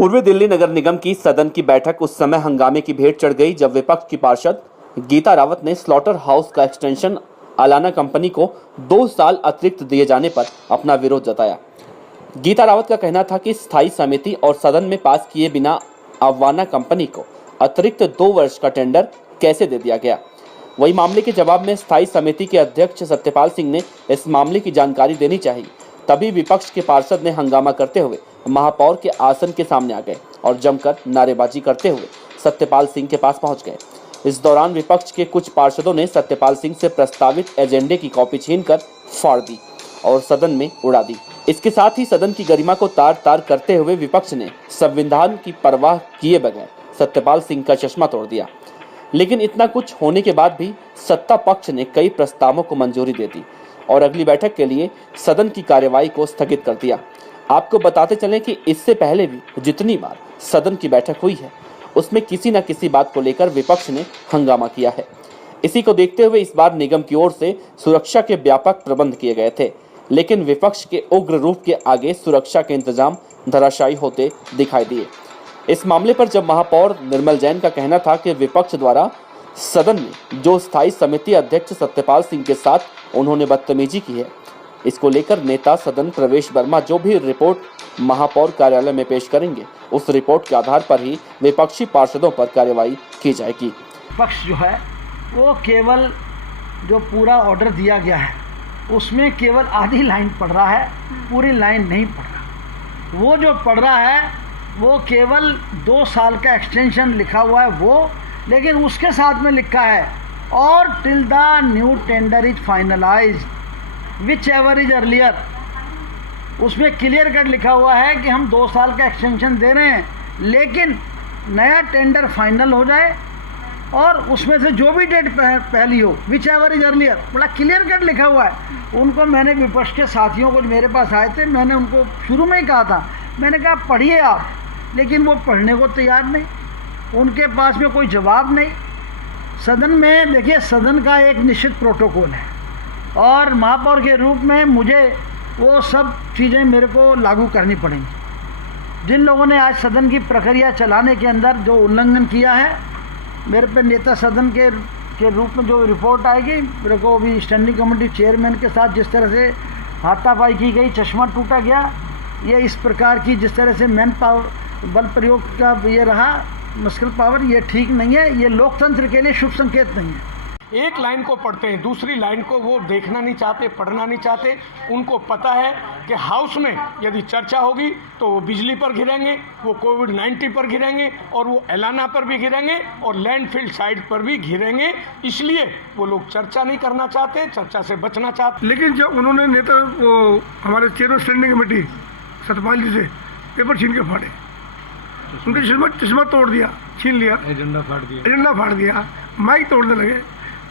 पूर्वी दिल्ली नगर निगम की सदन की बैठक उस समय हंगामे की भेंट चढ़ गई जब विपक्ष की पार्षद गीता रावत ने स्लॉटर हाउस का एक्सटेंशन अलाना कंपनी को 2 साल अतिरिक्त दिए जाने पर अपना विरोध जताया। गीता रावत का कहना था कि स्थायी समिति और सदन में पास किए बिना अवाना कंपनी को अतिरिक्त 2 वर्ष का टेंडर कैसे दे दिया गया। वही मामले के जवाब में स्थायी समिति के अध्यक्ष सत्यपाल सिंह ने इस मामले की जानकारी देनी चाहिए। तभी विपक्ष के पार्षद ने हंगामा करते हुए महापौर के आसन के सामने आ गए और जमकर नारेबाजी करते हुए सत्यपाल सिंह के पास पहुंच गए। इस दौरान विपक्ष के कुछ पार्षदों ने सत्यपाल सिंह से प्रस्तावित एजेंडे की कॉपी छीनकर फाड़ दी और सदन में उड़ा दी। इसके साथ ही सदन की गरिमा को तार-तार करते हुए विपक्ष ने संविधान की परवाह किए बगैर सत्यपाल सिंह का चश्मा तोड़ दिया। लेकिन इतना कुछ होने के बाद भी सत्ता पक्ष ने कई प्रस्तावों को मंजूरी दे दी और अगली बैठक के लिए सदन की कार्यवाही को स्थगित कर दिया। आपको बताते चलें कि इससे पहले भी जितनी बार सदन की बैठक हुई है उसमें किसी न किसी बात को लेकर विपक्ष ने हंगामा किया है। इसी को देखते हुए इस बार निगम की ओर से सुरक्षा के व्यापक प्रबंध किए गए थे, लेकिन विपक्ष के उग्र रूप के आगे सुरक्षा के इंतजाम धराशायी होते दिखाई दिए। इस मामले पर जब महापौर निर्मल जैन का कहना था कि विपक्ष द्वारा सदन में जो स्थायी समिति अध्यक्ष सत्यपाल सिंह के साथ उन्होंने बदतमीजी की है, इसको लेकर नेता सदन प्रवेश वर्मा जो भी रिपोर्ट महापौर कार्यालय में पेश करेंगे उस रिपोर्ट के आधार पर ही विपक्षी पार्षदों पर कार्रवाई की जाएगी। पक्ष जो है वो केवल जो पूरा ऑर्डर दिया गया है उसमें केवल आधी लाइन पढ़ रहा है, पूरी लाइन नहीं पढ़ रहा। वो जो पढ़ रहा है वो केवल 2 साल का एक्सटेंशन लिखा हुआ है वो, लेकिन उसके साथ में लिखा है और till the new tender is finalised which ever is earlier. उसमें क्लियर कट लिखा हुआ है कि हम 2 साल का एक्सटेंशन दे रहे हैं, लेकिन नया टेंडर फाइनल हो जाए और उसमें से जो भी डेट पहली हो विच एवर इज अर्लियर, बड़ा क्लियर कट लिखा हुआ है। उनको मैंने विपक्ष के साथियों को मेरे पास आए थे, मैंने उनको शुरू में ही कहा था, मैंने कहा पढ़िए आप, लेकिन वो पढ़ने को तैयार नहीं, उनके पास में कोई जवाब नहीं। सदन में देखिए, सदन का एक निश्चित प्रोटोकॉल है और महापौर के रूप में मुझे वो सब चीज़ें मेरे को लागू करनी पड़ेंगी। जिन लोगों ने आज सदन की प्रक्रिया चलाने के अंदर जो उल्लंघन किया है, मेरे पे नेता सदन के रूप में जो रिपोर्ट आएगी, मेरे को भी स्टैंडिंग कमेटी चेयरमैन के साथ जिस तरह से हाथापाई की गई, चश्मा टूटा गया, ये इस प्रकार की जिस तरह से मैन पावर बल प्रयोग का ये रहा मस्कुल पावर, ये ठीक नहीं है, ये लोकतंत्र के लिए शुभ संकेत नहीं है। एक लाइन को पढ़ते हैं, दूसरी लाइन को वो देखना नहीं चाहते, पढ़ना नहीं चाहते। उनको पता है कि हाउस में यदि चर्चा होगी तो वो बिजली पर घिरेंगे, वो कोविड-19 पर घिरेंगे और वो एलाना पर भी घिरेंगे और लैंडफिल साइट पर भी घिरेंगे। इसलिए वो लोग चर्चा नहीं करना चाहते, चर्चा से बचना चाहते। लेकिन जब उन्होंने नेता वो हमारे चेयरमैन स्टैंडिंग कमेटी सतपाल जी से पेपर छीन के फाड़े, उनके चश्मा तोड़ दिया, छीन लिया, एजेंडा फाड़ दिया, माइक तोड़ने लगे,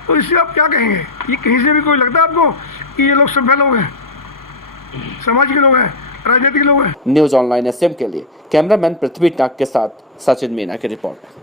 तो इससे आप क्या कहेंगे? ये कहीं से भी कोई लगता है आपको कि ये लोग सभ्य लोग हैं, समाज के लोग हैं, राजनीतिक लोग हैं? न्यूज ऑनलाइन एसएम के लिए कैमरामैन पृथ्वी टाक के साथ सचिन मीना की रिपोर्ट।